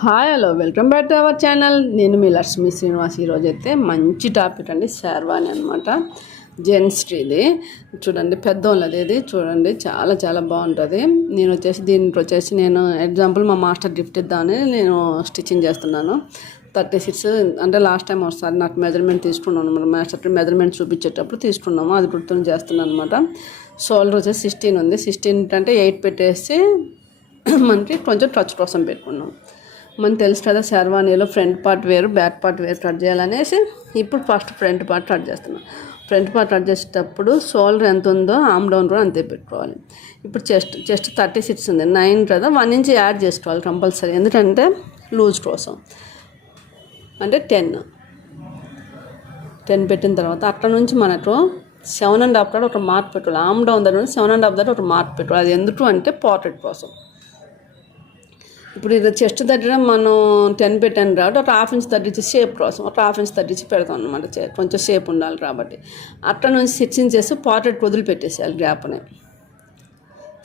Hi hello welcome back to our channel. నేను మీ లక్ష్మీ శ్రీనివాస్. ఈరోజు అయితే మంచి టాపిక్ అండి, శర్వాణి అనమాట. జెంట్స్ ఇది చూడండి, పెద్దోళ్ళది ఇది చూడండి, చాలా చాలా బాగుంటుంది. నేను ఎగ్జాంపుల్ మా మాస్టర్ గిఫ్ట్ ఇద్దామని నేను స్టిచ్చింగ్ చేస్తున్నాను. 36 అంటే లాస్ట్ టైం ఒకసారి నాకు మెజర్మెంట్ తీసుకున్నాను అనమాట. మాస్టర్ మెజర్మెంట్ చూపించేటప్పుడు తీసుకున్నాము, అది గుర్తుని చేస్తున్నాను అనమాట. షోల్డర్ వచ్చేసి 16 ఉంది. 16 అంటే 8 పెట్టేసి మనకి కొంచెం టచ్ కోసం పెట్టుకున్నాం. మనకు తెలుసు కదా, శర్వాణిలో ఫ్రంట్ పార్ట్ వేరు బ్యాక్ పార్ట్ వేరు కట్ చేయాలనేసి ఇప్పుడు ఫస్ట్ ఫ్రంట్ పార్ట్ కట్ చేస్తున్నాం. ఫ్రంట్ పార్ట్ కట్ చేసేటప్పుడు షోల్డర్ ఎంత ఉందో ఆమ్ డౌన్ కూడా అంతే పెట్టుకోవాలి. ఇప్పుడు చెస్ట్ 36 ఉంది, 9 కదా, 1 ఇంచ్ యాడ్ చేసుకోవాలి కంపల్సరీ. ఎందుకంటే లూజ్ కోసం అంటే 10 పెట్టిన తర్వాత అక్కడ నుంచి మనకు 7.5 దగ్గర ఒక మార్క్ పెట్టుకోవాలి. ఆమ్ డౌన్ దగ్గర 7.5 దగ్గర ఒక మార్క్ పెట్టుకోవాలి. అది ఎందుకు అంటే పాకెట్ కోసం. ఇప్పుడు ఇది చెస్ట్ దగ్గర మనం 10 పెట్టాను కాబట్టి ఒక 1/2 ఇంచ్ తగ్గించి షేప్ కోసం ఒక 1/2 ఇంచ్ తగ్గించి పెడతాం అనమాట. కొంచెం షేప్ ఉండాలి కాబట్టి అట్లా నుంచి 6 ఇంచెస్ పాకెట్ వదిలిపెట్టేసేయాలి. గ్యాప్ని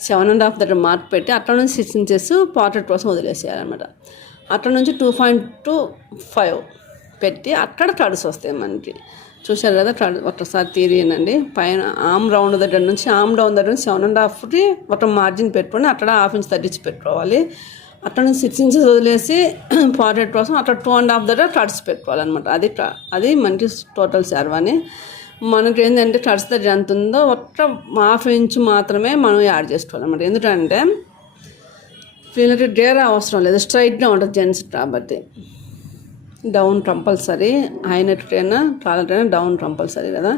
7.5 దగ్గర మార్క్ పెట్టి అట్లా నుంచి 6 ఇంచెస్ పాకెట్ కోసం వదిలేసేయాలన్నమాట. అట్లా నుంచి 2.25 పెట్టి అక్కడ కడుసు వస్తాయి మనకి. చూశారు కదా, ఒకసారి తీరేనండి. పైన ఆమ్ రౌండ్ దగ్గర నుంచి ఆమ్ డౌన్ దగ్గర నుంచి 7.5కి ఒక మార్జిన్ పెట్టుకొని అక్కడ 1/2 ఇంచ్ తగ్గించి పెట్టుకోవాలి. అక్కడ నుంచి 6 ఇంచెస్ వదిలేసి పాకెట్ కోసం అక్కడ 2.5 దగ్గర కట్స్ పెట్టుకోవాలన్నమాట. అది మనకి టోటల్ శర్వాణి. మనకి ఏంటంటే కట్స్ దగ్గర ఎంత ఉందో ఒక్క 1/2 ఇంచ్ మాత్రమే మనం యాడ్ చేసుకోవాలన్నమాట. ఎందుకంటే వీళ్ళకి డేరా అవసరం లేదు, స్ట్రైట్గా ఉంటుంది జెంట్స్ కాబట్టి. డౌన్ కంపల్సరీ, హైనెట్కైనా కాలర్కైనా డౌన్ కంపల్సరీ కదా.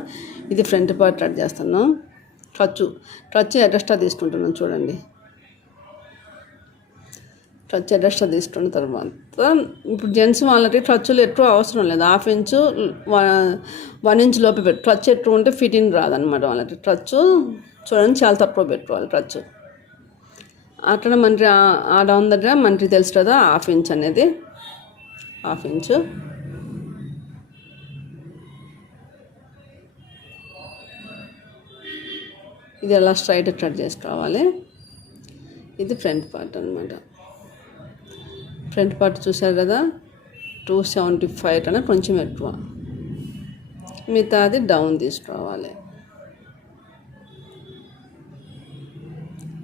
ఇది ఫ్రంట్ పార్ట్ కట్ చేస్తాను. ఖర్చు ఎక్స్ట్రా తీసుకుంటున్నాను చూడండి. ఖర్చు ఎక్స్ట్రా తీసుకున్న తర్వాత ఇప్పుడు జెంట్స్ వాళ్ళకి ఖర్చులు ఎక్కువ అవసరం లేదు. 1/2 ఇంచు 1 ఇంచ్ లోపే ఖర్చు ఎక్కువ ఉంటే ఫిట్టింగ్ రాదనమాట వాళ్ళకి. ఖర్చు చూడండి చాలా తక్కువ పెట్టుకోవాలి ఖర్చు. అక్కడ మనకి ఆ డౌన్ దగ్గర మనకి తెలుసు కదా 1/2 ఇంచ్ అనేది 1/2 ఇంచు. ఇది ఎలా స్ట్రైట్ కట్ చేసుకోవాలి. ఇది ఫ్రంట్ పార్ట్ అనమాట. ఫ్రంట్ పార్ట్ చూసారు కదా, 275 కన్నా కొంచెం ఎక్కువ. మిగతాది డౌన్ తీసుకోవాలి.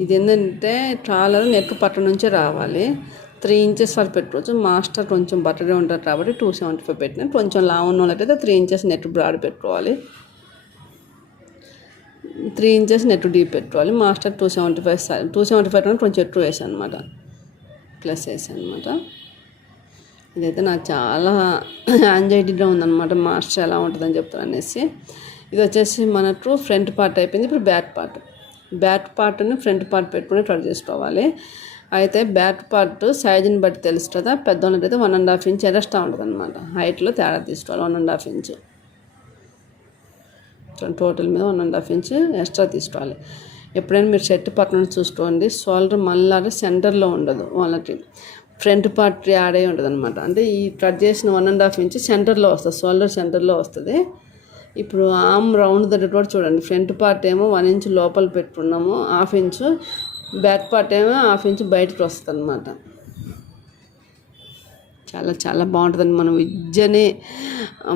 ఇది ఏంటంటే చాలా నెక్ పట్ట నుంచే రావాలి. 3 ఇంచెస్ వరకు పెట్టుకోవచ్చు. మాస్టర్ కొంచెం బట్టగా ఉంటారు కాబట్టి 275 పెట్టిన. కొంచెం లావు ఉన్న వాళ్ళకైతే 3 ఇంచెస్ నెట్ బ్రాడ్ పెట్టుకోవాలి. 3 ఇంచెస్ నెట్ డీప్ పెట్టుకోవాలి. మాస్టర్ 275 కన్నా కొంచెం ఎక్కువ వేసాను అనమాట, ప్లస్ వేసాను అనమాట. ఇదైతే నాకు చాలా యాంగ్జైటీగా ఉందన్నమాట, మాస్టర్ ఎలా ఉంటుందని చెప్తాను అనేసి. ఇది వచ్చేసి మనకు ఫ్రంట్ పార్ట్ అయిపోయింది. ఇప్పుడు బ్యాక్ పార్ట్ని ఫ్రంట్ పార్ట్ పెట్టుకుని కట్ చేసుకోవాలి. అయితే బ్యాక్ పార్ట్ సైజుని బట్టి తెలుసు కదా, పెద్దవాళ్ళకి అయితే 1.5 ఇంచ్ ఎక్స్ట్రా ఉంటుంది అనమాట. హైట్లో తేడా తీసుకోవాలి. 1.5 ఇంచ్ టోటల్ మీద 1.5 ఇంచ్ ఎక్స్ట్రా తీసుకోవాలి. ఎప్పుడైనా మీరు షర్ట్ పక్కన చూసుకోండి, షోల్డర్ మళ్ళీ సెంటర్లో ఉండదు, వాళ్ళకి ఫ్రంట్ పార్ట్ యాడ్ అయ్యి ఉంటుంది అనమాట. అంటే ఈ కట్ చేసిన 1.5 ఇంచ్ సెంటర్లో వస్తుంది, షోల్డర్ సెంటర్లో వస్తుంది. ఇప్పుడు ఆమ్ రౌండ్ దగ్గర కూడా చూడండి, ఫ్రంట్ పార్ట్ ఏమో 1 ఇంచ్ లోపల పెట్టుకున్నాము, 1/2 ఇంచ్. బ్యాక్ పార్ట్ ఏమో 1/2 ఇంచ్ బయటకు వస్తుంది అనమాట. చాలా చాలా బాగుంటుందండి. మనం విద్యని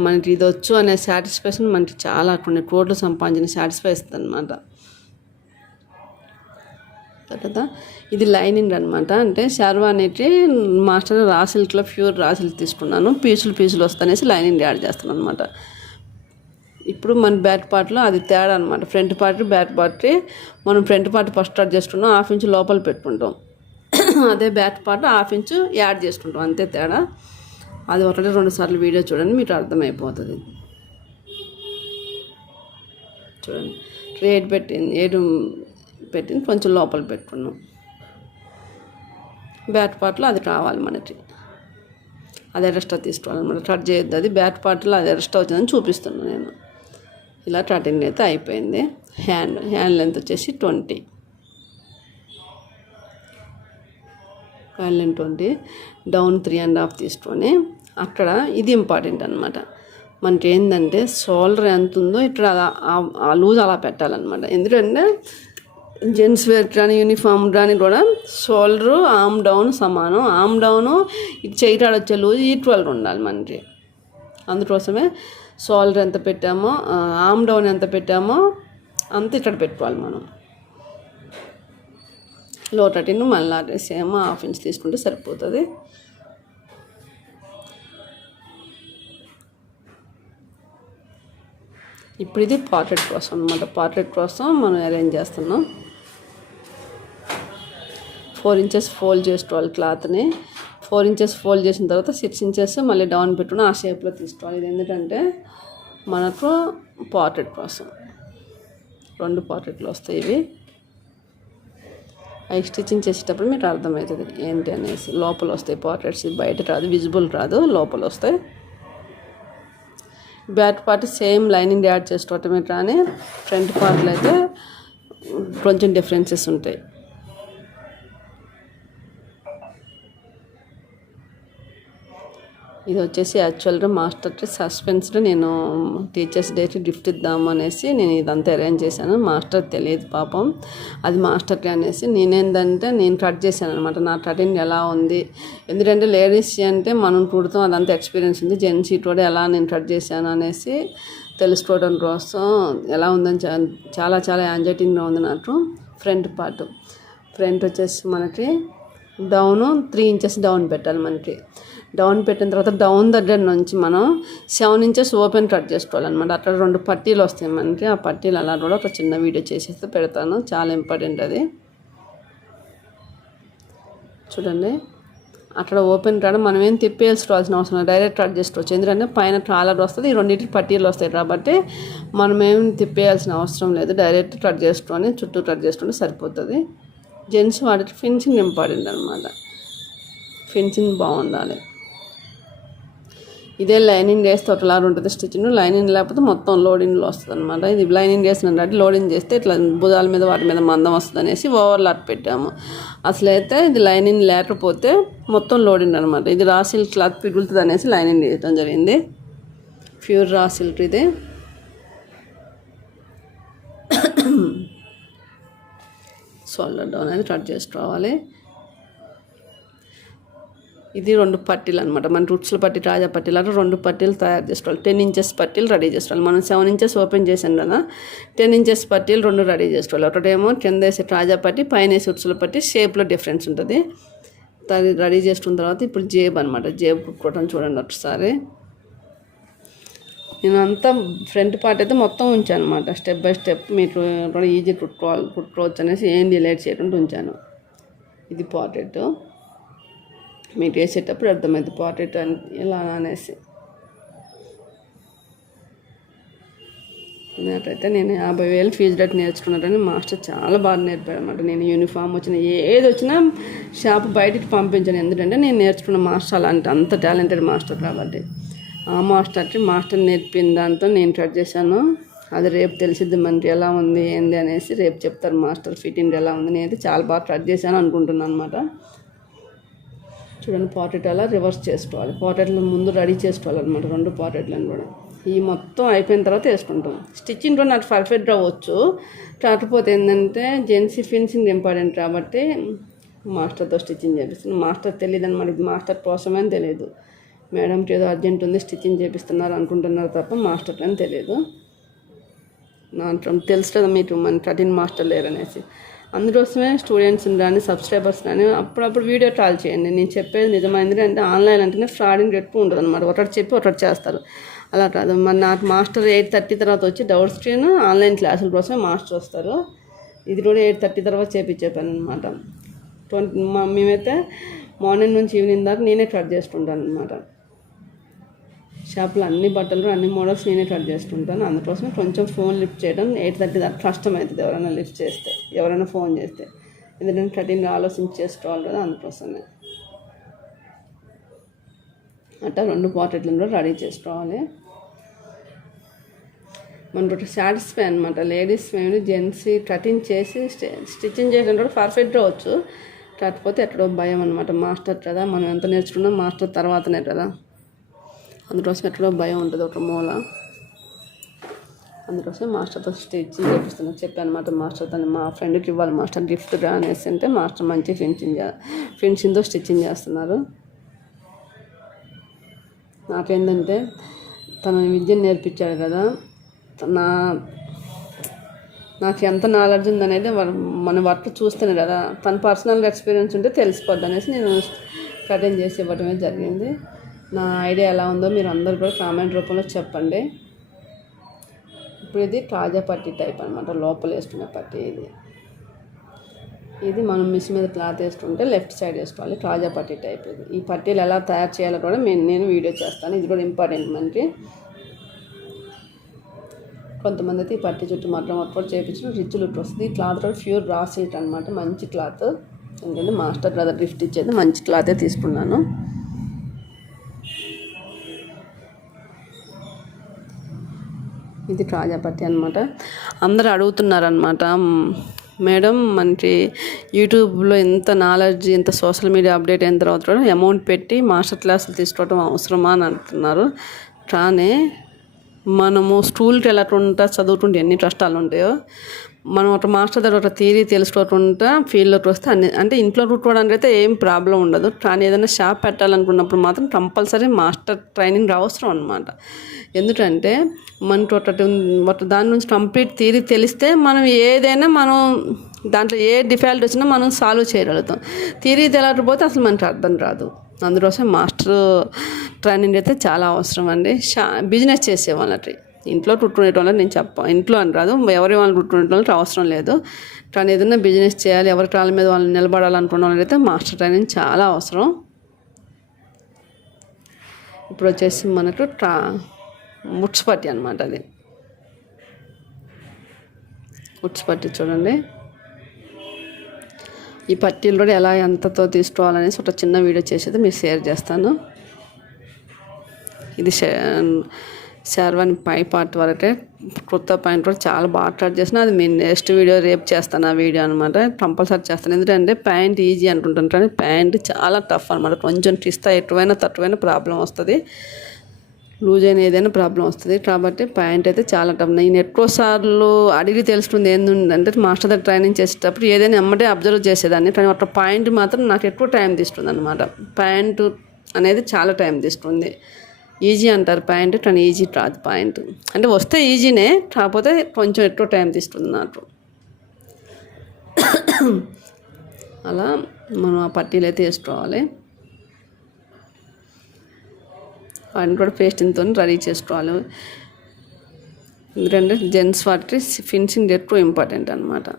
మనకి ఇది వచ్చు అనే సాటిస్ఫాక్షన్ మనకి చాలా కొన్ని కోట్లు సంపాదించిన సాటిస్ఫై ఇస్తుంది అనమాట కదా. ఇది లైనింగ్ అనమాట. అంటే శర్వాణికి మాస్టర్ రా సిల్క్లో ప్యూర్ రా సిల్క్ తీసుకున్నాను. పీసులు వస్తానేసి లైనింగ్ యాడ్ చేస్తాను అనమాట. ఇప్పుడు మన బ్యాక్ పార్ట్లో అది తేడా అనమాట. ఫ్రంట్ పార్ట్ బ్యాక్ పార్ట్ మనం ఫ్రంట్ పార్ట్ ఫస్ట్ కట్ చేసుకున్నాం, 1/2 ఇంచ్ లోపల పెట్టుకుంటాం. అదే బ్యాక్ పార్ట్ 1/2 ఇంచ్ యాడ్ చేసుకుంటాం, అంతే తేడా. అది 1-2 సార్లు వీడియో చూడండి, మీకు అర్థమైపోతుంది. చూడండి, 8 పెట్టింది కొంచెం లోపల పెట్టుకున్నాం. బ్యాక్ పార్ట్లో అది కావాలి మనకి, అది ఎక్స్ట్రా తీసుకోవాలన్నమాట. కట్ చేయొద్దు, అది బ్యాక్ పార్ట్లో అది ఎక్స్ట్రా వచ్చిందని చూపిస్తున్నాను నేను. ఇలా కటింగ్ అయితే అయిపోయింది. హ్యాండ్ లెంత్ వచ్చేసి 20, హ్యాండ్ లెంత్ 20, డౌన్ 3.5 తీసుకొని అక్కడ ఇది ఇంపార్టెంట్ అనమాట. మనకి ఏంటంటే షోల్డర్ ఎంత ఉందో ఇక్కడ లూజ్ అలా పెట్టాలన్నమాట. ఎందుకంటే జెంట్స్ వేర్ కానీ యూనిఫామ్ కానీ కూడా షోల్డరు ఆమ్ డౌన్ సమానం. ఆమ్ డౌను ఇటు చేయిటాడు వచ్చే లూజ్ ఈక్వల్గా ఉండాలి మనకి. అందుకోసమే షోల్డర్ ఎంత పెట్టామో ఆమ్ డౌన్ ఎంత పెట్టామో అంత ఇక్కడ పెట్టుకోవాలి మనం. లో 13 మళ్ళీ సేమ్ 1/2 ఇంచ్ తీసుకుంటే సరిపోతుంది. ఇప్పుడు ఇది పార్ట్రెట్ కోసం అనమాట. పార్ట్రెట్ కోసం మనం అరేంజ్ చేస్తున్నాం. 4 ఇంచెస్ ఫోల్డ్ చేసుకోవాలి క్లాత్ని. 4 ఇంచెస్ ఫోల్డ్ చేసిన తర్వాత 6 ఇంచెస్ మళ్ళీ డౌన్ పెట్టుకుని ఆ షేప్లో తీసుకోవాలి. ఇది ఎందుకంటే మనకు పార్ట్రెట్ కోసం 2 పార్ట్రెట్లు వస్తాయి. ఇవి అవి స్టిచ్చింగ్ చేసేటప్పుడు మీకు అర్థమవుతుంది ఏంటి అనేసి. లోపల వస్తాయి పార్ట్రెట్స్, బయట రాదు, విజిబుల్ రాదు, లోపల వస్తాయి. Back part same lining add చేసుకోవటమే కానీ ఫ్రంట్ పార్ట్లో అయితే కొంచెం డిఫరెన్సెస్ ఉంటాయి. ఇది వచ్చేసి యాక్చువల్గా మాస్టర్ సస్పెన్స్లో నేను టీచర్స్ డేకి గిఫ్ట్ ఇద్దాము అనేసి నేను ఇదంతా అరేంజ్ చేశాను. మాస్టర్ తెలియదు పాపం, అది మాస్టర్కి అనేసి నేనేంటంటే నేను కట్ చేశాను అనమాట. నా కటింగ్ ఎలా ఉంది, ఎందుకంటే లేడీస్ అంటే మనం కుడతాం అదంతా ఎక్స్పీరియన్స్ ఉంది. జెంట్స్ కూడా ఎలా నేను కట్ చేశాను అనేసి తెలుసుకోవడం కోసం ఎలా ఉందని చాలా చాలా యాంగ్జైటీగా ఉంది నాకు. ఫ్రంట్ వచ్చేసి మనకి డౌను 3 ఇంచెస్ డౌన్ పెట్టాలి. మనకి డౌన్ పెట్టిన తర్వాత డౌన్ దగ్గర నుంచి మనం 7 ఇంచెస్ ఓపెన్ కట్ చేసుకోవాలన్నమాట. అక్కడ 2 పట్టీలు వస్తాయి మనకి. ఆ పట్టీలు అలా కూడా ఒక చిన్న వీడియో చేసేస్తే పెడతాను, చాలా ఇంపార్టెంట్ అది. చూడండి, అక్కడ ఓపెన్ కాడ మనం ఏం తిప్పేసుకోవాల్సిన అవసరం లేదు, డైరెక్ట్ కట్ చేసుకోవచ్చు. ఎందుకంటే పైన కాలర్ వస్తుంది, ఈ 2 పట్టీలు వస్తాయి కాబట్టి మనం ఏం తిప్పేయాల్సిన అవసరం లేదు. డైరెక్ట్ కట్ చేసుకొని చుట్టూ కట్ చేసుకుంటే సరిపోతుంది. జెంట్స్ వాటికి ఫినిషింగ్ ఇంపార్టెంట్ అనమాట. ఫినిషింగ్ బాగుండాలి. ఇదే లైనింగ్ వేస్తే ఒకలాగా ఉంటుంది స్టిచ్చింగ్, లైనింగ్ లేకపోతే మొత్తం లోడింగ్లో వస్తుంది అనమాట. ఇది లైనింగ్ వేసినట్టు లోడింగ్ చేస్తే ఇట్లా భుజాల మీద వాటి మీద మందం వస్తుంది అనేసి ఓవర్లాట్ పెట్టాము. అసలైతే ఇది లైనింగ్ లేకపోతే మొత్తం లోడింగ్ అనమాట. ఇది రా సిల్క్ క్లాత్ పిగులుతుంది అనేసి లైనింగ్ వేయడం జరిగింది. ప్యూర్ రా సిల్క్ ఇది. షోల్డర్ డౌన్ అనేది కట్ చేసుకోవాలి. ఇది 2 పట్టీలు అనమాట. మన రుట్స్ల పట్టీ, రాజా పట్టీలు అలా 2 పట్టీలు తయారు చేసుకోవాలి. 10 ఇంచెస్ పట్టీలు రెడీ చేసుకోవాలి. మనం 7 ఇంచెస్ ఓపెన్ చేసాం కదా, 10 ఇంచెస్ పట్టీలు 2 రెడీ చేసుకోవాలి. ఒకటేమో కింద వేసే రాజా పట్టీ, పైన వేసే రుట్స్ల పట్టీ, షేప్లో డిఫరెన్స్ ఉంటుంది. రెడీ చేసుకున్న తర్వాత ఇప్పుడు జేబు అనమాట. జేబు కుట్టుకోవడం చూడండి ఒకసారి. నేను అంతా ఫ్రంట్ పార్ట్ అయితే మొత్తం ఉంచాను అనమాట. స్టెప్ బై స్టెప్ మీకు ఈజీ కుట్టుకోవచ్చు అనేసి ఏం డిలేట్ చేయకుండా ఉంచాను. ఇది పార్ట్రెట్. మీకు వేసేటప్పుడు అర్థమైంది పార్ట్రెట్ అని ఎలా అనేసి. నాకైతే నేను 50,000 ఫీజు కట్టి నేర్చుకున్నాడని మాస్టర్ చాలా బాగా నేర్పాడు అనమాట. నేను యూనిఫామ్ వచ్చిన ఏది వచ్చినా షాప్ బయటికి పంపించాను. ఎందుకంటే నేను నేర్చుకున్న మాస్టర్ అలాంటి అంత టాలెంటెడ్ మాస్టర్ కాబట్టి. ఆ మాస్టర్ నేర్పిన దాంతో నేను కట్ చేశాను. అది రేపు తెలిసిద్ది మనకి ఎలా ఉంది ఏంది అనేసి. రేపు చెప్తారు మాస్టర్ ఫిట్టింగ్ ఎలా ఉంది. నేనైతే చాలా బాగా కట్ చేశాను అనుకుంటున్నాను అనమాట. చూడండి, పార్ట్రెట్ అలా రివర్స్ చేసుకోవాలి. పార్ట్రెట్లు ముందు రెడీ చేసుకోవాలన్నమాట. 2 పార్ట్రెట్లను కూడా ఈ మొత్తం అయిపోయిన తర్వాత వేసుకుంటాం. స్టిచ్చింగ్ కూడా నాకు పర్ఫెక్ట్గా అవ్వచ్చు, కాకపోతే ఏంటంటే జెంట్స్ ఫినిషింగ్ ఇంపార్టెంట్ కాబట్టి మాస్టర్తో స్టిచ్చింగ్ చేపిస్తున్నాను. మాస్టర్ తెలియదు అనమాట. ఇది మాస్టర్ కోసమే అని తెలియదు. మేడంకి ఏదో అర్జెంట్ ఉంది స్టిచ్చింగ్ చేపిస్తున్నారు అనుకుంటున్నారు తప్ప మాస్టర్ అని తెలియదు. నాకు తెలుసు కదా మీకు మన కటింగ్ మాస్టర్ లేరనేసి. అందుకోసమే స్టూడెంట్స్ కానీ సబ్స్క్రైబర్స్ కానీ అప్పుడప్పుడు వీడియో కాల్ చేయండి. నేను చెప్పేది నిజమైంది అంటే ఆన్లైన్ అంటేనే ఫ్రాడింగ్ ఎక్కువ ఉంటుంది అనమాట. ఒకటి చెప్పి ఒకటి చేస్తారు. అలా కాదు. మరి నాకు మాస్టర్ 8:30 తర్వాత వచ్చి డౌట్ స్క్రీన్ ఆన్లైన్ క్లాసుల కోసమే మాస్టర్ వస్తారు. ఇది కూడా 8:30 తర్వాత చేపించే పని అనమాట. మేమైతే మార్నింగ్ నుంచి ఈవినింగ్ దాకా నేనే కట్ చేసుకుంటాను అనమాట. షాప్లో అన్ని బట్టలు అన్ని మోడల్స్ నేనే కట్ చేసుకుంటాను. అందుకోసమే కొంచెం ఫోన్ లిఫ్ట్ చేయడం 8:30 దాకా కష్టమవుతుంది ఎవరైనా లిఫ్ట్ చేస్తే, ఎవరైనా ఫోన్ చేస్తే. ఎందుకంటే కటింగ్ ఆలోచించి చేసుకోవాలి కదా, అందుకోసమే. అట్లా 2 పార్ట్రెట్లను కూడా రెడీ చేసుకోవాలి. మనకు సాటిస్ఫై అనమాట. లేడీస్ మేము జెంట్స్ కటింగ్ చేసి స్టిచ్చింగ్ చేయడం కూడా పర్ఫెక్ట్గా వచ్చు. కాకపోతే ఎక్కడో భయం అనమాట. మాస్టర్ కదా, మనం ఎంత నేర్చుకున్నా మాస్టర్ తర్వాతనే కదా, అందుకోసం ఎక్కడో భయం ఉంటుంది ఒక మూల. అందుకోసం మాస్టర్తో స్టిచ్చింగ్ చేపిస్తున్నాను. చెప్పాను అనమాట మాస్టర్తో, మా ఫ్రెండ్కి ఇవ్వాలి మాస్టర్ గిఫ్ట్గా అనేసి అంటే మాస్టర్ మంచి ఫినిషింగ్తో స్టిచ్చింగ్ చేస్తున్నారు. నాకేంటంటే తన విద్యను నేర్పించాడు కదా, నాకు ఎంత నాలెడ్జ్ ఉందనేది మన వర్క్ చూస్తేనే కదా, తన పర్సనల్ ఎక్స్పీరియన్స్ ఉంటే తెలిసిపోద్ది అనేసి నేను కటింగ్ చేసి ఇవ్వడమే జరిగింది. నా ఐడియా ఎలా ఉందో మీరు అందరూ కూడా కామెంట్ రూపంలో చెప్పండి. ఇప్పుడు ఇది కాజా పట్టీ టైప్ అనమాట, లోపల వేసుకునే పట్టీ. ఇది మనం మిషన్ మీద క్లాత్ వేసుకుంటే లెఫ్ట్ సైడ్ వేసుకోవాలి, కాజా పట్టీ టైప్. ఇది ఈ పట్టీలు ఎలా తయారు చేయాలో కూడా నేను వీడియో చేస్తాను. ఇది కూడా ఇంపార్టెంట్ మనకి. కొంతమంది అయితే ఈ పట్టీ చుట్టూ మొత్తం చేయించిన రిచ్ లుక్ వస్తుంది. ఈ క్లాత్ కూడా ప్యూర్ రా సిల్క్ అనమాట, మంచి క్లాత్. ఎందుకంటే మాస్టర్ బ్రదర్ గిఫ్ట్ ఇచ్చేది మంచి క్లాతే తీసుకున్నాను. ఇది కాజా పట్టీ అనమాట. అందరూ అడుగుతున్నారనమాట, మేడం మనకి యూట్యూబ్లో ఎంత నాలెడ్జ్, ఎంత సోషల్ మీడియా అప్డేట్ అయిన తర్వాత కూడా అమౌంట్ పెట్టి మాస్టర్ క్లాసులు తీసుకోవడం అవసరమా అని అంటున్నారు. కానీ మనము స్కూల్కి వెళ్ళకుండా చదువుతుంటే ఎన్ని కష్టాలు ఉంటాయో, మనం ఒక మాస్టర్ దగ్గర ఒక థియరీ తెలుసుకోకుండా ఫీల్డ్లోకి వస్తే అంటే ఇంట్లో కుట్టుకోవడానికి అయితే ఏం ప్రాబ్లం ఉండదు. కానీ ఏదైనా షాప్ పెట్టాలనుకున్నప్పుడు మాత్రం కంపల్సరీ మాస్టర్ ట్రైనింగ్ అవసరం అనమాట. ఎందుకంటే మనకి ఒక దాని నుంచి కంప్లీట్ థియరీ తెలిస్తే మనం ఏదైనా దాంట్లో ఏ డిఫాల్ట్ వచ్చినా మనం సాల్వ్ చేయగలుగుతాం. థియరీ తెలియకపోతే అసలు మనకి అర్థం రాదు. అందుకోసం మాస్టర్ ట్రైనింగ్ అయితే చాలా అవసరం అండి. బిజినెస్ చేసే వాళ్ళకి, ఇంట్లో కుట్టుకునేటోళ్ళని నేను ఇంట్లో అని రాదు, ఎవరి వాళ్ళు కుట్టుకునేటోళ్ళకి అవసరం లేదు. కానీ ఏదైనా బిజినెస్ చేయాలి, ఎవరి కాళ్ళ మీద వాళ్ళు నిలబడాలనుకున్న వాళ్ళైతే మాస్టర్ ట్రైనింగ్ చాలా అవసరం. ఇప్పుడు వచ్చేసి మనకు ముట్స్ పట్టి అనమాట. అది ముట్స్ పట్టి చూడండి. ఈ పట్టీలు కూడా ఎలా ఎంతతో తీసుకోవాలనేసి ఒక చిన్న వీడియో చేసేది మీకు షేర్ చేస్తాను. ఇది షేర్వాణి పై పార్ట్ వరకే, కొత్త పాయింట్ కూడా చాలా బాగా కట్ చేసిన. అది మీ నెక్స్ట్ వీడియో రేపు చేస్తాను ఆ వీడియో అనమాట, కంపల్సరీ చేస్తాను. ఎందుకంటే ప్యాంట్ ఈజీ అనుకుంటాను కానీ ప్యాంట్ చాలా టఫ్ అనమాట. కొంచెం టిస్తా ఎక్కువైనా తక్కువైనా ప్రాబ్లం వస్తుంది, లూజ్ అయినా ఏదైనా ప్రాబ్లం వస్తుంది. కాబట్టి ప్యాంట్ అయితే చాలా టఫ్. నేను ఎక్కువసార్లు అడిగి తెలుసుకుంది ఏంటంటే మాస్టర్ దగ్గర ట్రైనింగ్ చేసేటప్పుడు ఏదైనా ఎమ్మటే అబ్జర్వ్ చేసేదాన్ని. కానీ ఒక పాయింట్ మాత్రం నాకు ఎక్కువ టైం తీసుకుంది అనమాట. ప్యాంటు అనేది చాలా టైం తీసుకుంది. ఈజీ అంటారు ప్యాంటు, కానీ ఈజీ కాదు ప్యాంటు. అంటే వస్తే ఈజీనే, కాకపోతే కొంచెం ఎక్కువ టైం తీసుకుంది నాకు. అలా మనం ఆ పట్టీలు అయితే వేసుకోవాలి. వాటిని కూడా పేస్టింగ్తో రెడీ చేసుకోవాలి. ఎందుకంటే జెంట్స్ వాటికి ఫినిషింగ్ ఎక్కువ ఇంపార్టెంట్ అనమాట.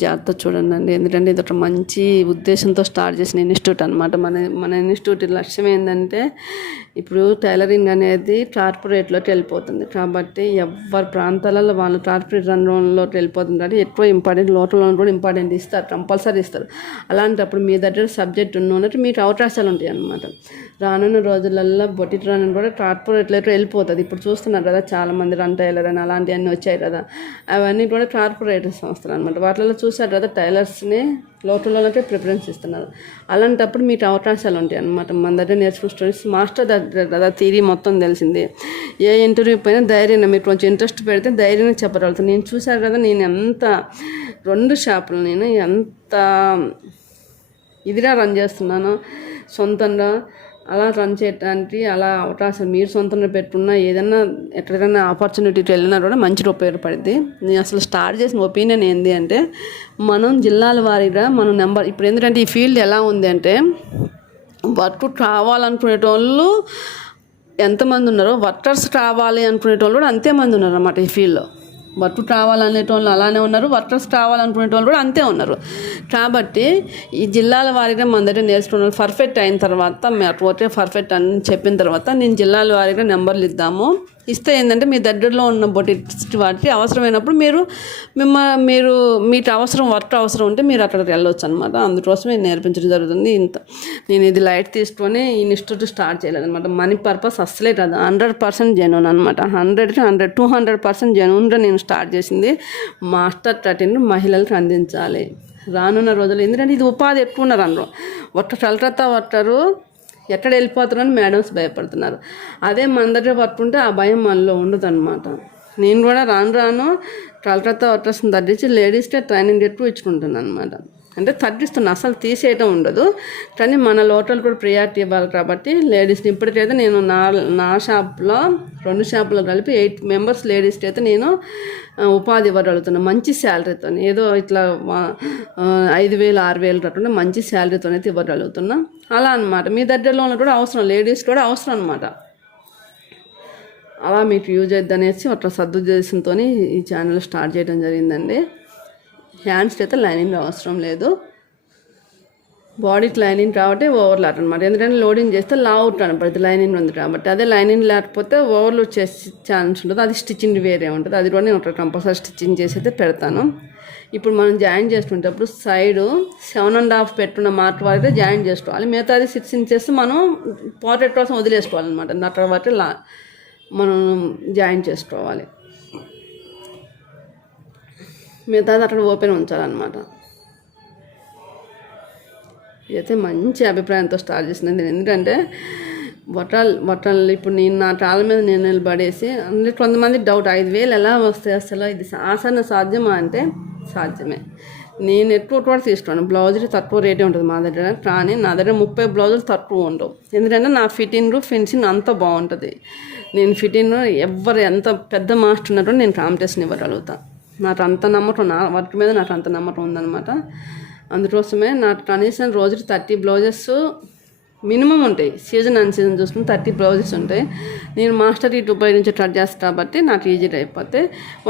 జాగ్రత్త చూడండి అండి. ఎందుకంటే ఇది ఒక మంచి ఉద్దేశంతో స్టార్ట్ చేసిన ఇన్స్టిట్యూట్ అనమాట. మన ఇన్స్టిట్యూట్ లక్ష్యం ఏంటంటే ఇప్పుడు టైలరింగ్ అనేది కార్పొరేట్లోకి వెళ్ళిపోతుంది. కాబట్టి ఎవరి ప్రాంతాలలో వాళ్ళు కార్పొరేట్ రంగంలోకి వెళ్ళిపోతుంది. కాబట్టి ఎక్కువ ఇంపార్టెంట్ లోకల్లో కూడా ఇంపార్టెంట్ ఇస్తారు, కంపల్సరీ ఇస్తారు. అలాంటప్పుడు మీ దగ్గర సబ్జెక్ట్ ఉన్నట్టు మీకు అవకాశాలు ఉంటాయి అన్నమాట. రానున్న రోజులలో బొటిక్ రన్ కూడా కార్పొరేట్లోకి వెళ్ళిపోతుంది. ఇప్పుడు చూస్తున్నారు కదా చాలామంది రన్ టైలర్ అని అలాంటివన్నీ వచ్చాయి కదా, అవన్నీ కూడా కార్పొరేట్ సంస్థలు అనమాట. వాటిలో చూసారు కదా టైలర్స్ని లోకల్లోనే ప్రిఫరెన్స్ ఇస్తున్నారు. అలాంటప్పుడు మీకు అవకాశాలు ఉంటాయి అన్నమాట. మన దగ్గర నేర్చుకున్న స్టూడెంట్స్ మాస్టర్ దగ్గర కదా థియరీ మొత్తం తెలిసింది. ఏ ఇంటర్వ్యూ పైన ధైర్యంగా మీరు కొంచెం ఇంట్రెస్ట్ పెడితే ధైర్యంగా చెప్పగలుగుతాను. నేను చూసాను కదా, నేను ఎంత 2 షాపులు నేను ఎంత ఇదిగా రన్ చేస్తున్నాను సొంతంగా. అలా రన్ చేయడానికి అలా అవకాశం మీరు సొంతంగా పెట్టుకున్నా ఏదైనా ఎక్కడికైనా ఆపర్చునిటీకి వెళ్ళినా కూడా మంచిగా ఉపయోగపడుద్ది. నేను అసలు స్టార్ట్ చేసిన ఒపీనియన్ ఏంటి అంటే మనం జిల్లాల వారీగా మనం నెంబర్ ఇప్పుడు ఎందుకంటే ఈ ఫీల్డ్ ఎలా ఉంది అంటే వర్క్ కావాలనుకునేటోళ్ళు ఎంతమంది ఉన్నారో వర్కర్స్ కావాలి అనుకునేటోళ్ళు కూడా అంతేమంది ఉన్నారు అన్నమాట. ఈ ఫీల్డ్లో వర్క్ కావాలనేటోళ్ళు అలానే ఉన్నారు, వర్కర్స్ కావాలనుకునేటోళ్ళు కూడా అంతే ఉన్నారు. కాబట్టి ఈ జిల్లాల వారీగా మన దగ్గర నేర్చుకున్న పర్ఫెక్ట్ అయిన తర్వాత ఓకే పర్ఫెక్ట్ అని చెప్పిన తర్వాత నేను జిల్లాల వారీగా నెంబర్లు ఇద్దాము. ఇస్తే ఏంటంటే మీ దగ్గరలో ఉన్న బొటిక్స్ వాటికి అవసరమైనప్పుడు మీకు అవసరం వర్క్ అవసరం ఉంటే మీరు అక్కడికి వెళ్ళొచ్చు అనమాట. అందుకోసమే నేర్పించడం జరుగుతుంది. నేను ఇది లైట్ తీసుకొని ఈ ఇన్స్టిట్యూట్ స్టార్ట్ చేయలేదన్నమాట. మనీ పర్పస్ అస్సలే కాదు, 100% జెన్యూన్ అనమాట. 200% జెన్యూన్గా నేను స్టార్ట్ చేసింది మాస్టర్ ట్రైనింగ్ మహిళలకు అందించాలి రానున్న రోజులు. ఎందుకంటే ఇది ఉపాధి ఎక్కువ ఉన్నారు అందరూ. ఒక్క కలకత్తా వర్కరు ఎక్కడ వెళ్ళిపోతారని మేడమ్స్ భయపడుతున్నారు. అదే మన దగ్గర పట్టుకుంటే ఆ భయం మనలో ఉండదు అనమాట. నేను కూడా రాను కలకత్తా వర్కర్స్ని తగ్గించి లేడీస్కే ట్రైనింగ్ ఎక్కువ ఇచ్చుకుంటున్నాను అనమాట. అంటే తగ్గిస్తున్నా, అసలు తీసేయటం ఉండదు, కానీ మన లోటలు కూడా ప్రియారిటీ ఇవ్వాలి కాబట్టి లేడీస్ని ఇప్పటికైతే నేను నా షాప్లో 2 షాపులో కలిపి 8 మెంబర్స్ లేడీస్కి అయితే నేను ఉపాధి ఇవ్వగలుగుతున్నాను మంచి శాలరీతో. ఏదో ఇట్లా 5,000 6,000 కాకుండా మంచి శాలరీతో అయితే ఇవ్వగలుగుతున్నా. అలా అనమాట. మీ దగ్గరలో ఉన్న కూడా అవసరం, లేడీస్ కూడా అవసరం అనమాట. అలా మీకు యూజ్ అవుతుంది అనేసి అట్లా సదుద్దేశంతో ఈ ఛానల్ స్టార్ట్ చేయడం జరిగిందండి. హ్యాండ్స్కి అయితే లైనింగ్ అవసరం లేదు, బాడీకి లైనింగ్ కాబట్టి ఓవర్లాట్ అనమాట. ఎందుకంటే లోడింగ్ చేస్తే లావుట్ కనపడుతుంది, లైనింగ్ ఉంది కాబట్టి. అదే లైనింగ్ లేకపోతే ఓవర్లోడ్ చేసే ఛాన్స్ ఉంటుంది, అది స్టిచ్చింగ్ వేరే ఉంటుంది. అది కూడా నేను కంపల్సరీ స్టిచ్చింగ్ చేసి అయితే పెడతాను. ఇప్పుడు మనం జాయిన్ చేసుకునేటప్పుడు సైడు 7.5 పెట్టున్న మార్క్ వరకు జాయిన్ చేసుకోవాలి. మిగతా అది 6 ఇంచెస్ మనం పోర్ట్రేట్ కోసం వదిలేసుకోవాలన్నమాట. అక్కడ వరకు మనం జాయిన్ చేసుకోవాలి, మిగతాది అక్కడ ఓపెన్ ఉంచాలన్నమాట. ఇదైతే మంచి అభిప్రాయంతో స్టార్ట్ చేసింది నేను. ఎందుకంటే బట్టలు ఇప్పుడు నేను నా కాళ్ళ మీద నేను నిలబడేసి అంటే కొంతమంది డౌట్ 5,000 ఎలా వస్తాయి అసలు, ఇది ఆసన సాధ్యమా అంటే సాధ్యమే. నేను ఎక్కువ కూడా తీసుకోను, బ్లౌజులు తక్కువ రేటే ఉంటుంది మా దగ్గర, కానీ నా దగ్గర 30 బ్లౌజులు తక్కువ ఉండవు. ఎందుకంటే నా ఫినిషింగ్ అంత బాగుంటుంది. నేను ఎవరు ఎంత పెద్ద మాస్టర్ ఉన్నారో నేను కాంపిటీషన్ ఇవ్వగలుగుతాను. నాకు అంత నమ్మకం, నా వర్క్ మీద నాకు అంత నమ్మకం ఉందన్నమాట. అందుకోసమే నాకు కనీసం రోజుకి 30 బ్లౌజెస్ మినిమం ఉంటాయి. సీజన్ అన్ సీజన్ చూసుకుని 30 బ్లౌజెస్ ఉంటాయి. నేను మాస్టర్ ఇటు ఉపయోగించి కట్ చేస్తాను కాబట్టి నాకు ఈజీగా అయిపోతే.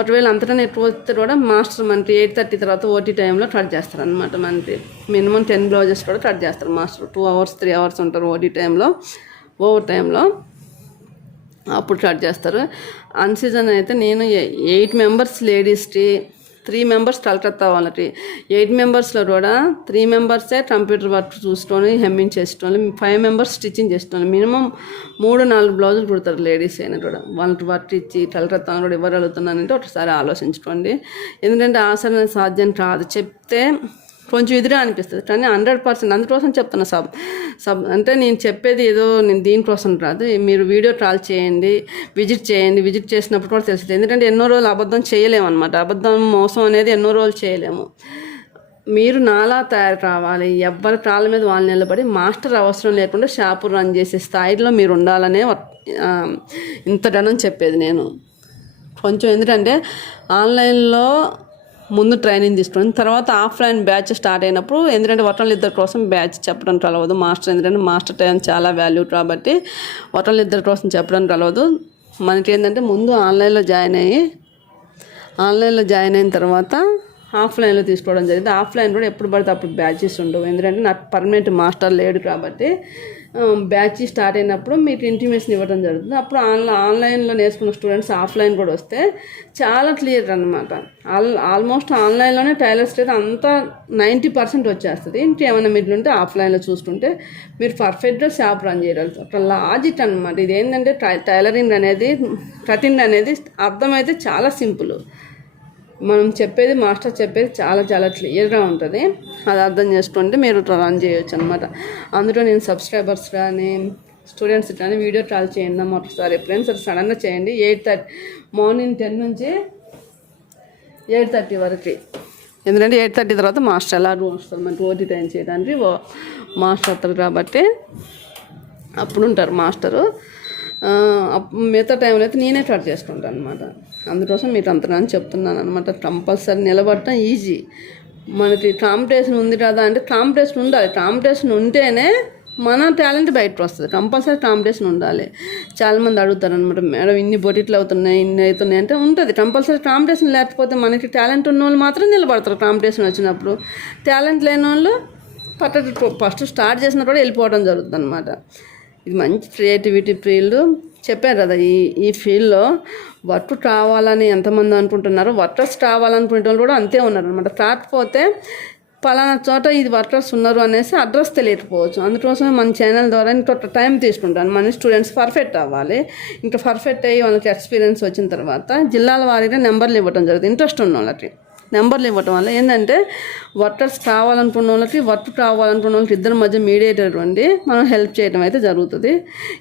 ఒకవేళ అంతకన్నా ఎక్కువ వస్తే కూడా మాస్టర్ మనకి 8:30 తర్వాత ఓటీ టైంలో కట్ చేస్తారు అనమాట. మనకి మినిమం 10 బ్లౌజెస్ కూడా కట్ చేస్తారు మాస్టర్. 2 hours 3 hours ఉంటారు ఓటీ టైంలో, ఓవర్ టైంలో అప్పుడు కట్ చేస్తారు. అన్ సీజన్ అయితే నేను 8 మెంబర్స్ లేడీస్కి, 3 మెంబర్స్ కలకత్తా వాళ్ళకి, 8 మెంబర్స్లో కూడా 3 మెంబర్సే కంప్యూటర్ వర్క్ చూసుకొని హెమ్మింగ్ చేసుకొని 5 మెంబర్స్ స్టిచ్చింగ్ చేసుకొని మినిమం 3-4 బ్లౌజులు కుడతారు లేడీస్ అయినా కూడా. వాళ్ళకి వర్క్ ఇచ్చి కలకత్తా కూడా ఇవ్వగలుగుతున్నానంటే ఒకసారి ఆలోచించుకోండి. ఎందుకంటే ఆసరణ సాధ్యం కాదు, చెప్తే కొంచెం ఎదురే అనిపిస్తుంది, కానీ 100% అందుకోసం చెప్తున్నా. అంటే నేను చెప్పేది ఏదో నేను దీనికోసం రాదు. మీరు వీడియో కాల్ చేయండి, విజిట్ చేసినప్పుడు కూడా తెలుస్తుంది. ఎందుకంటే ఎన్నో రోజులు అబద్ధం చేయలేము అనమాట. అబద్ధం మోసం అనేది ఎన్నో రోజులు చేయలేము. మీరు నాలా తయారు కావాలి, ఎవరి కాళ్ళ మీద వాళ్ళు నిలబడి మాస్టర్ అవసరం లేకుండా షాపు రన్ చేసే స్థాయిలో మీరు ఉండాలనే ఇంతగానో చెప్పేది నేను. కొంచెం ఎందుకంటే ఆన్లైన్లో ముందు ట్రైనింగ్ తీసుకుని తర్వాత ఆఫ్లైన్ బ్యాచ్ స్టార్ట్ అయినప్పుడు, ఎందుకంటే ఒకళ్ళిద్దరి కోసం బ్యాచ్ చెప్పడం కలవదు మాస్టర్, ఎందుకంటే మాస్టర్ టైం చాలా వాల్యూ కాబట్టి ఒకళ్ళిద్దరి కోసం చెప్పడం కలవదు. మనకి ఏంటంటే ముందు ఆన్లైన్లో జాయిన్ అయిన తర్వాత ఆఫ్లైన్లో తీసుకోవడం జరిగింది. ఆఫ్లైన్ కూడా ఎప్పుడు పడితే అప్పుడు బ్యాచెస్ ఉండవు, ఎందుకంటే నాకు పర్మనెంట్ మాస్టర్ లేడు కాబట్టి. బ్యాచ్ స్టార్ట్ అయినప్పుడు మీకు ఇంటిమేషన్ ఇవ్వడం జరుగుతుంది. అప్పుడు ఆన్లైన్లో నేర్చుకున్న స్టూడెంట్స్ ఆఫ్లైన్ కూడా వస్తే చాలా క్లియర్ అనమాట. ఆల్మోస్ట్ ఆన్లైన్లోనే టైలర్ స్టేట్ అంతా 90% వచ్చేస్తుంది. ఇంకేమైనా మీరు ఉంటే ఆఫ్లైన్లో చూసుకుంటే మీరు పర్ఫెక్ట్గా షాప్ రన్ చేయగలుగుతారు. ఒక లాజిక్ అనమాట. ఇది ఏంటంటే టైలరింగ్ అనేది, కటింగ్ అనేది అర్థమైతే చాలా సింపుల్. మనం చెప్పేది, మాస్టర్ చెప్పేది చాలా చాలా క్లియర్గా ఉంటుంది. అది అర్థం చేసుకుంటే మీరు రన్ చేయొచ్చు అనమాట. అందులో నేను సబ్స్క్రైబర్స్ కానీ స్టూడెంట్స్ కానీ వీడియో కాల్ చేయండి అమ్మ ఒకసారి, ఎప్పుడైనా సరే సడన్గా చేయండి. 8:30 మార్నింగ్ 10 నుంచి 8:30 వరకు. ఎందుకంటే 8:30 తర్వాత మాస్టర్ ఎలా వస్తారు, మనకి ఓటీ టైం చేయడానికి మాస్టర్ వస్తారు కాబట్టి అప్పుడు ఉంటారు మాస్టరు. మిగతా టైంలో అయితే నేనే కట్ చేసుకుంటాను అనమాట. అందుకోసం మీకు అంతగాని చెప్తున్నాను అనమాట. కంపల్సరీ నిలబడటం ఈజీ. మనకి కాంపిటీషన్ ఉంది కదా అంటే కాంపిటీషన్ ఉండాలి. కాంపిటీషన్ ఉంటేనే మన టాలెంట్ బయటకు వస్తుంది. కంపల్సరీ కాంపిటీషన్ ఉండాలి. చాలామంది అడుగుతారు అనమాట, మేడం ఇన్ని బొటిట్లు అవుతున్నాయి, ఇన్ని అవుతున్నాయి అంటే ఉంటుంది. కంపల్సరీ కాంపిటీషన్ లేకపోతే మనకి టాలెంట్ ఉన్న వాళ్ళు మాత్రం నిలబడతారు కాంపిటీషన్ వచ్చినప్పుడు. టాలెంట్ లేని వాళ్ళు ఫస్ట్ స్టార్ట్ చేసినా కూడా వెళ్ళిపోవడం జరుగుతుంది అనమాట. ఇది మంచి క్రియేటివిటీ ఫీల్డ్. చెప్పారు కదా, ఈ ఫీల్డ్లో వర్క్ కావాలని ఎంతమంది అనుకుంటున్నారో వర్కర్స్ కావాలనుకునే వాళ్ళు కూడా అంతే ఉన్నారు అనమాట. కాకపోతే పలానా చోట ఇది వర్కర్స్ ఉన్నారు అనేసి అడ్రస్ తెలియకపోవచ్చు. అందుకోసమే మన ఛానల్ ద్వారా ఇంకొక టైం తీసుకుంటాను. మన స్టూడెంట్స్ పర్ఫెక్ట్ అవ్వాలి. ఇంకా పర్ఫెక్ట్ అయ్యి వాళ్ళకి ఎక్స్పీరియన్స్ వచ్చిన తర్వాత జిల్లాల వారీగా నెంబర్లు ఇవ్వడం జరుగుతుంది ఇంట్రెస్ట్ ఉన్న వాళ్ళకి. నెంబర్లు ఇవ్వటం వల్ల ఏంటంటే వర్కర్స్ కావాలనుకున్న వాళ్ళకి ఇద్దరి మధ్య మీడియేటర్ ఉండి మనం హెల్ప్ చేయడం అయితే జరుగుతుంది.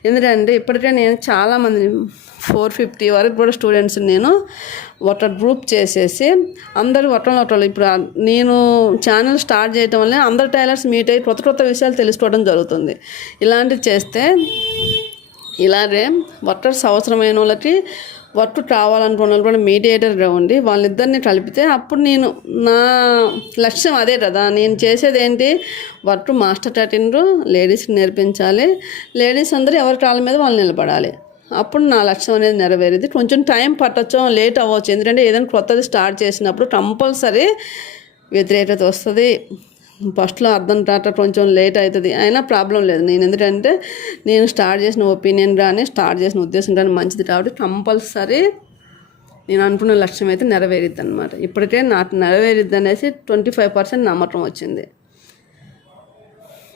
ఎందుకంటే ఇప్పటికే నేను చాలామంది 450 వరకు కూడా స్టూడెంట్స్ నేను వాటర్ గ్రూప్ చేసేసి అందరూ ఒకళ్ళు ఇప్పుడు నేను ఛానల్ స్టార్ట్ చేయడం వల్ల అందరు టైలర్స్ మీట్ అయ్యి కొత్త విషయాలు తెలుసుకోవడం జరుగుతుంది. ఇలాంటివి చేస్తే ఇలాగే వర్కర్స్ అవసరమైన వాళ్ళకి వర్క్ కావాలనుకున్న వాళ్ళు కూడా మీడియేటర్గా ఉండి వాళ్ళిద్దరిని కలిపితే అప్పుడు నా లక్ష్యం అదే కదా. నేను చేసేది ఏంటి, వర్క్ మాస్టర్ టైలరింగ్ లేడీస్కి నేర్పించాలి, లేడీస్ అందరూ ఎవరి కాళ్ళ మీద వాళ్ళు నిలబడాలి. అప్పుడు నా లక్ష్యం అనేది నెరవేరేది. కొంచెం టైం పట్టచ్చు, లేట్ అవ్వచ్చు, ఎందుకంటే ఏదైనా కొత్తది స్టార్ట్ చేసినప్పుడు కంపల్సరీ వ్యతిరేకత వస్తుంది. ఫస్ట్లో అర్థం కాక కొంచెం లేట్ అవుతుంది, అయినా ప్రాబ్లం లేదు. ఎందుకంటే నేను స్టార్ట్ చేసిన ఒపీనియన్ కానీ స్టార్ట్ చేసిన ఉద్దేశం కానీ మంచిది కాబట్టి కంపల్సరీ నేను అనుకున్న లక్ష్యం అయితే నెరవేరిద్ది అనమాట. ఇప్పటికే నాకు నెరవేరిద్ది అనేసి 25% నమ్మకం వచ్చింది.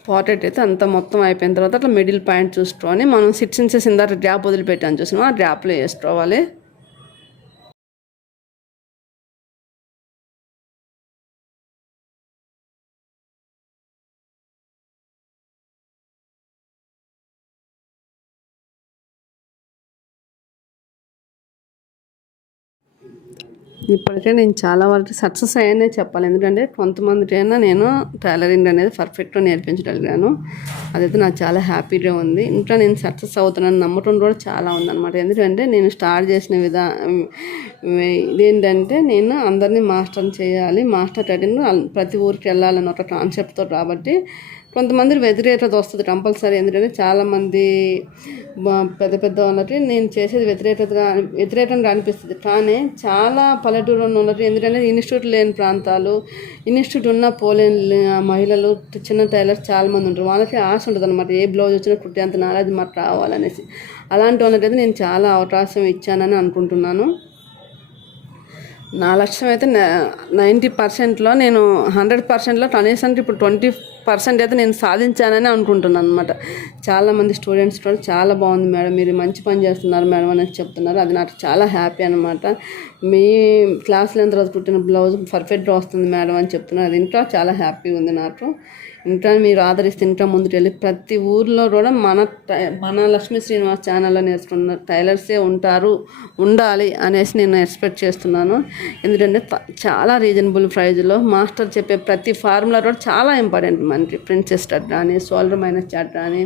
పోర్ట్రేట్ అయితే అంత మొత్తం అయిపోయిన తర్వాత అట్లా మిడిల్ పాయింట్ చూసుకొని మనం 6 ఇంచెస్ ఇందాక గ్యాప్ వదిలిపెట్టాను చూసినా, ఆ గ్యాప్లో వేసుకోవాలి. ఇప్పటికే నేను చాలా వరకు సక్సెస్ అయ్యానే చెప్పాలి. ఎందుకంటే కొంతమందికైనా నేను టైలరింగ్ అనేది పర్ఫెక్ట్గా నేర్పించగలిగాను. అదైతే నాకు చాలా హ్యాపీగా ఉంది. ఇంకా నేను సక్సెస్ అవుతున్నాను నమ్మకం కూడా చాలా ఉందన్నమాట. ఎందుకంటే నేను స్టార్ట్ చేసిన ఇదేంటంటే నేను అందరినీ మాస్టర్ని చేయాలి, మాస్టర్ టైలరింగ్ ప్రతి ఊరికి వెళ్ళాలని ఒక కాన్సెప్ట్తో కాబట్టి కొంతమంది వ్యతిరేకత వస్తుంది కంపల్సరీ. ఎందుకంటే చాలామంది పెద్ద వాళ్ళకి నేను చేసేది వ్యతిరేకంగా అనిపిస్తుంది. కానీ చాలా పల్లెటూరు వాళ్ళకి, ఎందుకంటే ఇన్స్టిట్యూట్ లేని ప్రాంతాలు, ఇన్స్టిట్యూట్ ఉన్న పోలేని మహిళలు, చిన్న టైలర్స్ చాలామంది ఉంటారు. వాళ్ళకి ఆశ ఉంటుంది అనమాట, ఏ బ్లౌజ్ వచ్చినా కుట్టేంత నాలెడ్జ్ మాకు రావాలనేసి. అలాంటి వాళ్ళకైతే నేను చాలా అవకాశం ఇచ్చానని అనుకుంటున్నాను. నా లక్ష్యం అయితే 90%లో నేను 100%లో కనీసం ఇప్పుడు 20% అయితే నేను సాధించానని అనుకుంటున్నాను అనమాట. చాలామంది స్టూడెంట్స్ కూడా చాలా బాగుంది మేడం, మీరు మంచి పని చేస్తున్నారు మేడం అనేది చెప్తున్నారు. అది నాకు చాలా హ్యాపీ అనమాట. మీ క్లాస్లో ఎంత రోజు కుట్టిన బ్లౌజ్ పర్ఫెక్ట్గా వస్తుంది మేడం అని చెప్తున్నారు. అది ఇంకా చాలా హ్యాపీగా ఉంది నాకు. ఇంకా మీరు ఆదరిస్తే ఇంకా ముందుకు వెళ్ళి ప్రతి ఊర్లో కూడా మన లక్ష్మీ శ్రీనివాస్ ఛానల్లో నేర్చుకున్న టైలర్సే ఉండాలి అనేసి నేను ఎక్స్పెక్ట్ చేస్తున్నాను. ఎందుకంటే చాలా రీజనబుల్ ప్రైజ్లో మాస్టర్ చెప్పే ప్రతి ఫార్ములా కూడా చాలా ఇంపార్టెంట్ మనకి. ప్రిన్సెస్ కట్ కానీ, షోల్డర్ మైనస్ చాట్ కానీ,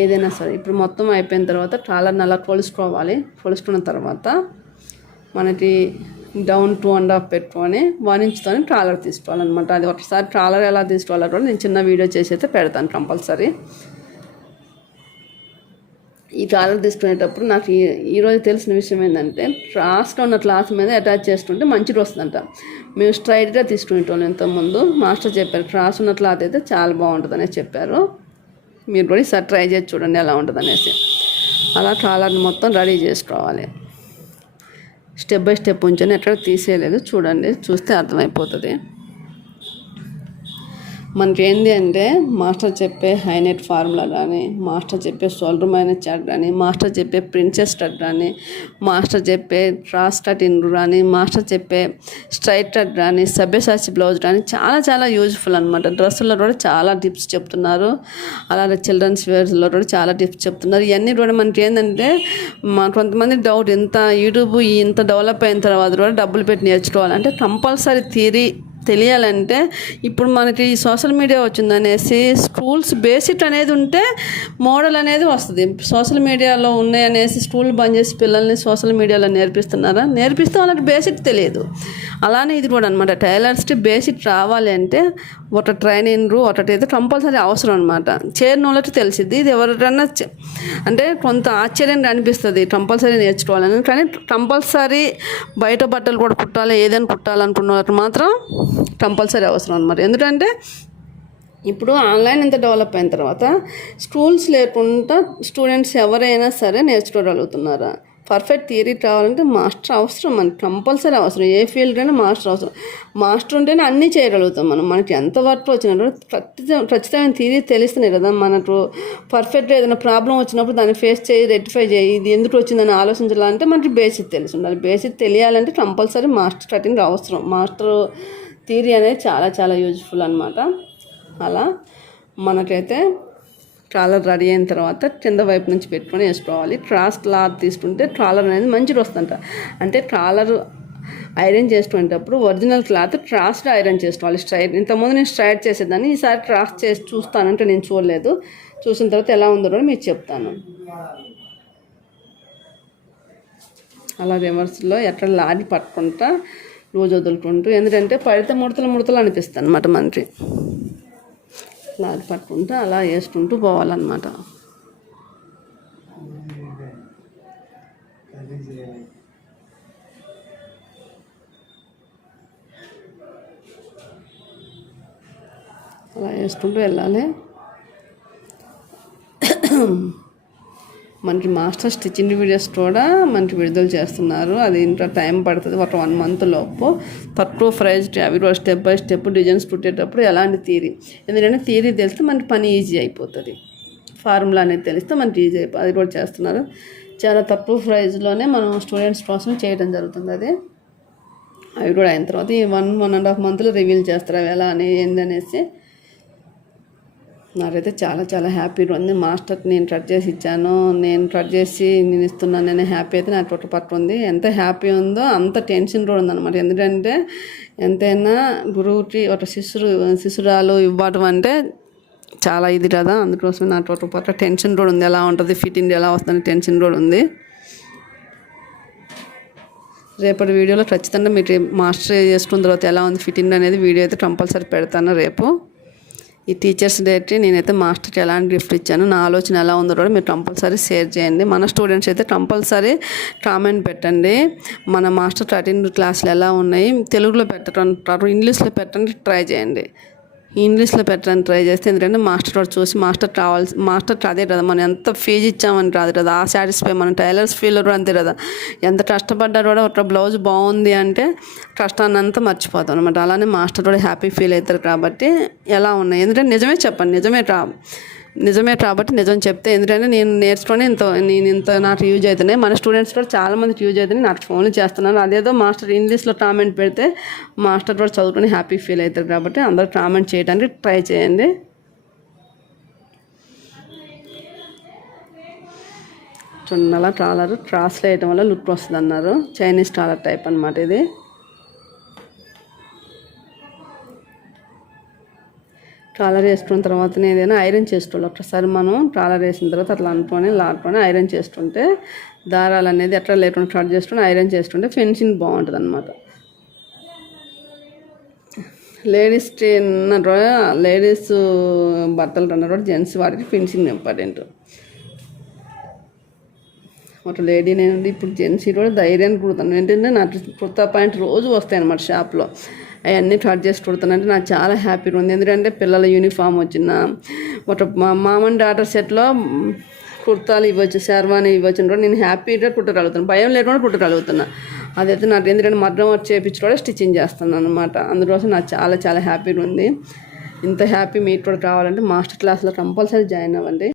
ఏదైనా సరే. ఇప్పుడు మొత్తం అయిపోయిన తర్వాత ట్రాలర్ని అలా కొలుసుకున్న తర్వాత మనకి డౌన్ 2.5 పెట్టుకొని 1 ఇంచ్తో ట్రాలర్ తీసుకోవాలన్నమాట. అది ఒకసారి ట్రాలర్ ఎలా తీసుకోవాలో కూడా నేను చిన్న వీడియో చేసి అయితే పెడతాను కంపల్సరీ. ఈ ట్రాలర్ తీసుకునేటప్పుడు నాకు ఈరోజు తెలిసిన విషయం ఏంటంటే, క్రాస్గా ఉన్న క్లాత్ మీద అటాచ్ చేసుకుంటే మంచిగా వస్తుందంట. మేము స్ట్రైట్గా తీసుకునేటోళ్ళం ఇంతకుముందు. మాస్టర్ చెప్పారు క్రాస్ ఉన్న క్లాత్ అయితే చాలా బాగుంటుంది అనేసి చెప్పారు. మీరు కూడా ఈసారి ట్రై చేసి చూడండి ఎలా ఉంటుంది అనేసి. అలా ట్రాలర్ని మొత్తం రెడీ చేసుకోవాలి. స్టెప్ బై స్టెప్ ఉంచని ఎక్కడ తీసేయలేదు, చూడండి, చూస్తే అర్థమైపోతుంది. మనకేంటి అంటే మాస్టర్ చెప్పే హైనెట్ ఫార్ములా కానీ, మాస్టర్ చెప్పే షోల్డర్ మైనస్ చాట్ కానీ, మాస్టర్ చెప్పే ప్రిన్సెస్ కట్ కానీ, మాస్టర్ చెప్పే క్రాస్ కట్ ఇన్ కానీ, మాస్టర్ చెప్పే స్ట్రైట్ కట్ కానీ, సభ్యసాచి బ్లౌజ్ కానీ చాలా చాలా యూజ్ఫుల్ అనమాట. డ్రెస్సుల్లో కూడా చాలా టిప్స్ చెప్తున్నారు, అలాగే చిల్డ్రన్స్ వేర్స్లో కూడా చాలా టిప్స్ చెప్తున్నారు. ఇవన్నీ కూడా మనకి ఏంటంటే కొంతమంది డౌట్, యూట్యూబ్ ఇంత డెవలప్ అయిన తర్వాత కూడా డబ్బులు పెట్టి నేర్చుకోవాలంటే కంపల్సరీ థియరీ తెలియాలంటే ఇప్పుడు మనకి సోషల్ మీడియా వచ్చిందనేసి స్కూల్స్ బేసిక్ అనేది ఉంటే మోడల్ అనేది వస్తుంది. సోషల్ మీడియాలో ఉన్నాయనేసి స్కూల్ బంద్ చేసి పిల్లల్ని సోషల్ మీడియాలో నేర్పిస్తే వాళ్ళకి బేసిక్ తెలియదు. అలానే ఇది కూడా అనమాట. టైలర్స్కి బేసిక్ రావాలి అంటే ఒక ట్రైనింగ్ ఒకటైతే కంపల్సరీ అవసరం అనమాట. చేరిన వాళ్ళకి తెలిసిద్ది. ఇది ఎవరికన్నా అంటే కొంత ఆశ్చర్యంగా అనిపిస్తుంది కంపల్సరీ నేర్చుకోవాలని. కానీ కంపల్సరీ బయట బట్టలు కూడా కుట్టాలి, ఏదైనా కుట్టాలనుకున్న వాళ్ళకి మాత్రం కంపల్సరీ అవసరం అనమాట. ఎందుకంటే ఇప్పుడు ఆన్లైన్ ఎంత డెవలప్ అయిన తర్వాత స్కూల్స్ లేకుండా స్టూడెంట్స్ ఎవరైనా సరే నేర్చుకోగలుగుతున్నారు. పర్ఫెక్ట్ థియరీ రావాలంటే మాస్టర్ అవసరం, మనకి కంపల్సరీ అవసరం. ఏ ఫీల్డ్ అయినా మాస్టర్ అవసరం. మాస్టర్ ఉంటేనే అన్నీ చేయగలుగుతాం మనం. మనకి ఎంత వర్క్ వచ్చినా ఖచ్చితమైన థియరీ తెలిస్తేనే కదా మనకు పర్ఫెక్ట్గా ఏదైనా ప్రాబ్లం వచ్చినప్పుడు దాన్ని ఫేస్ చేయి, రెక్టిఫై చేయి, ఇది ఎందుకు వచ్చిందని ఆలోచించాలంటే మనకి బేసిక్ తెలిసి ఉండాలి. బేసిక్ తెలియాలంటే కంపల్సరీ మాస్టర్ ట్రైనింగ్ అవసరం. మాస్టర్ థియరీ అనేది చాలా చాలా యూజ్ఫుల్ అనమాట. అలా మనకైతే ట్రాలర్ రెడీ అయిన తర్వాత కింద వైపు నుంచి పెట్టుకొని వేసుకోవాలి. క్లాత్ తీసుకుంటే ట్రాలర్ అనేది మంచిగా వస్తుందంట. అంటే ట్రాలర్ ఐరన్ చేసుకునేటప్పుడు ఒరిజినల్ క్లాత్ క్రాస్డ్ ఐరన్ చేసుకోవాలి. స్ట్రైట్ ఇంతకుముందు నేను స్ట్రైట్ చేసేదాన్ని, ఈసారి క్రాస్ చేసి చూస్తానంటే నేను చూడలేదు. చూసిన తర్వాత ఎలా ఉందో మీకు చెప్తాను. అలా రివర్స్లో ఎట్లా లాగి పట్టుకుంటా రోజు వదులుకుంటూ, ఎందుకంటే పడితే ముడతలు అనిపిస్తాయి అన్నమాట మనకి. లాగి పట్టుకుంటూ అలా వేసుకుంటూ పోవాలన్నమాట. అలా వేసుకుంటూ వెళ్ళాలి. మనకి మాస్టర్ స్టిచ్చింగ్ వీడియోస్ కూడా మనకి విడుదల చేస్తున్నారు. అది ఇంట్లో టైం పడుతుంది, ఒక 1 month లోపు. తక్కువ ప్రైజ్ అవి కూడా స్టెప్ బై స్టెప్ డిజైన్స్ కుట్టేటప్పుడు ఎలాంటి థియరీ, ఎందుకంటే థియరీ తెలిస్తే మనకి పని ఈజీ అయిపోతుంది. ఫార్ములా అనేది తెలిస్తే మనకి ఈజీ అయిపోతుంది. అది కూడా చేస్తున్నారు. చాలా తక్కువ ప్రైజ్లోనే మనం స్టూడెంట్స్ కోసం చేయడం జరుగుతుంది. అవి కూడా అయిన తర్వాత ఈ 1.5 months రివీల్ చేస్తారు అవి ఎలా అని ఏందనేసి. నాకైతే చాలా చాలా హ్యాపీగా ఉంది. మాస్టర్కి నేను కట్ చేసి ఇచ్చాను, నేను కట్ చేసి నేను ఇస్తున్నాను అనే హ్యాపీ అయితే నాకు పట్టు ఉంది. ఎంత హ్యాపీ ఉందో అంత టెన్షన్ కూడా ఉందన్నమాట. ఎందుకంటే ఎంతైనా గురువుకి ఒక శిశురాలు ఇవ్వడం అంటే చాలా ఇది కదా. అందుకోసమే నాకు పట్ల టెన్షన్ కూడా ఉంది. ఎలా ఉంటుంది, ఫిట్టింగ్ ఎలా వస్తుందని టెన్షన్ కూడా ఉంది. రేపటి వీడియోలో ఖచ్చితంగా మీరు మాస్టర్ చేసుకున్న తర్వాత ఎలా ఉంది ఫిట్టింగ్ అనేది వీడియో అయితే కంపల్సరీ పెడతాను రేపు. ఈ టీచర్స్ డేకి నేనైతే మాస్టర్కి ఎలాంటి గిఫ్ట్ ఇచ్చాను, నా ఆలోచన ఎలా ఉందో కూడా మీరు కంపల్సరీ షేర్ చేయండి. మన స్టూడెంట్స్ అయితే కంపల్సరీ కామెంట్ పెట్టండి. మన మాస్టర్ 13 క్లాసులు ఎలా ఉన్నాయి, తెలుగులో పెట్టడం, ఇంగ్లీష్లో పెట్టడానికి ట్రై చేయండి. ఇంగ్లీష్లో పెట్టడానికి ట్రై చేస్తే, ఎందుకంటే మాస్టర్ చూసి మాస్టర్ అదే కదా, మనం ఎంత ఫీజు ఇచ్చామని రాదు కదా, ఆ సాటిస్ఫై. మన టైలర్స్ ఫీల్ కూడా అంతే కదా, ఎంత కష్టపడ్డా కూడా ఒక బ్లౌజ్ బాగుంది అంటే కష్టాన్ని అంతా మర్చిపోతాం అనమాట. అలానే మాస్టర్ కూడా హ్యాపీ ఫీల్ అవుతారు. కాబట్టి ఎలా ఉన్నాయి, ఎందుకంటే నిజమే చెప్పండి, నిజమే కాబట్టి నిజం చెప్తే, ఎందుకంటే నేను నేర్చుకొని ఇంత నాకు యూజ్ అవుతున్నాయి. మన స్టూడెంట్స్ కూడా చాలామందికి యూజ్ అవుతున్నాయి. నాకు ఫోన్లు చేస్తున్నాను. అదేదో మాస్టర్ ఇంగ్లీష్లో కామెంట్ పెడితే మాస్టర్ కూడా చదువుకొని హ్యాపీ ఫీల్ అవుతారు. కాబట్టి అందరూ కామెంట్ చేయడానికి ట్రై చేయండి. చున్నలా ట్రాలర్ క్రాస్లో వేయటం వల్ల లుక్ వస్తుంది అన్నారు. చైనీస్ ట్రాలర్ టైప్ అనమాట ఇది. ట్రాలర్ వేసుకున్న తర్వాత ఏదైనా ఐరన్ చేసుకోవాలి. ఒకసారి మనం ట్రాలర్ వేసిన తర్వాత అట్లా లాక్కొని ఐరన్ చేసుకుంటే దారాలు అనేది ఎట్లా లేకుండా కట్ చేసుకుని ఐరన్ చేసుకుంటే ఫినిషింగ్ బాగుంటుంది అనమాట. లేడీస్ బట్టలు అన్నారు కూడా జెంట్స్ వాడికి ఫినిషింగ్ ఇంపార్టెంట్. ఒక లేడీ నేను ఇప్పుడు జెంట్స్ కూడా ధైర్యాన్ని కుడతాను. ఏంటంటే నాకు కుర్తా పాయింట్ రోజు వస్తాయి అన్నమాట షాప్లో. అవన్నీ కట్ చేసి కుడతానంటే నాకు చాలా హ్యాపీగా ఉంది. ఎందుకంటే పిల్లల యూనిఫామ్ వచ్చిన ఒక మామ్ అండ్ డాటర్ సెట్లో కుర్తాలు ఇవ్వచ్చు, శర్వాణి ఇవ్వచ్చు కూడా నేను హ్యాపీగా కుట్టగలుగుతాను, భయం లేకుండా కుట్టగలుగుతున్నా. అదైతే నాకు ఎందుకంటే మగ్గం వర్క్ చేయించి కూడా స్టిచ్చింగ్ చేస్తాను అనమాట. అందుకోసం నాకు చాలా చాలా హ్యాపీగా ఉంది. ఇంత హ్యాపీ మీకు కూడా కావాలంటే మాస్టర్ క్లాస్లో కంపల్సరీ జాయిన్ అవ్వండి.